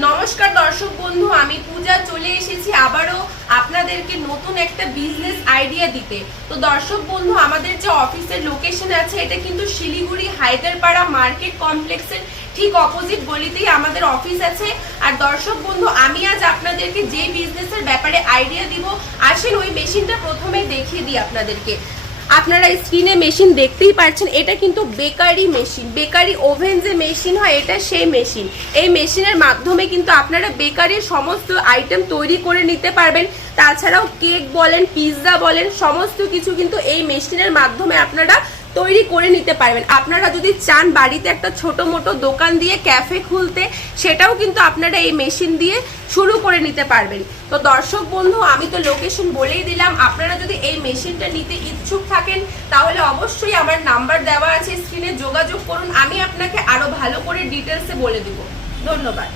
নমস্কার দর্শক বন্ধু, আমি পূজা চলে এসেছি আবারও আপনাদেরকে নতুন একটা বিজনেস আইডিয়া দিতে। তো দর্শক বন্ধু, আমাদের যে অফিসের লোকেশন আছে এটা কিন্তু শিলিগুড়ি হায়দ্রাপাড়া মার্কেট কমপ্লেক্সের ঠিক অপোজিট গলিতেই আমাদের অফিস আছে। আর দর্শক বন্ধু, আমি আজ আপনাদেরকে যে বিজনেসের ব্যাপারে আইডিয়া দিব, আসেন ওই মেশিনটা প্রথমে দেখিয়ে দিই আপনাদেরকে। আপনারা স্ক্রিনে মেশিন দেখতেই পাচ্ছেন, এটা কিন্তু বেকারি মেশিন, বেকারি ওভেন যে মেশিন হয় এটা সেই মেশিন। এই মেশিনের মাধ্যমে কিন্তু আপনারা বেকারির সমস্ত আইটেম তৈরি করে নিতে পারবেন। তাছাড়াও কেক বলেন, পিৎজা বলেন, সমস্ত কিছু কিন্তু এই মেশিনের মাধ্যমে আপনারা তৈরি করে নিতে পারবেন। আপনারা যদি চান বাড়িতে একটা ছোট মোটো দোকান দিয়ে ক্যাফে খুলতে, সেটাও কিন্তু আপনারা এই মেশিন দিয়ে শুরু করে নিতে পারবেন। তো দর্শক বন্ধু, আমি তো লোকেশন বলেই দিলাম। আপনারা যদি এই মেশিনটা নিতে ইচ্ছুক থাকেন তাহলে অবশ্যই আমার নাম্বার দেওয়া আছে স্ক্রিনে, যোগাযোগ করুন। আমি আপনাকে আরো ভালো করে ডিটেলসে বলে দিব। ধন্যবাদ।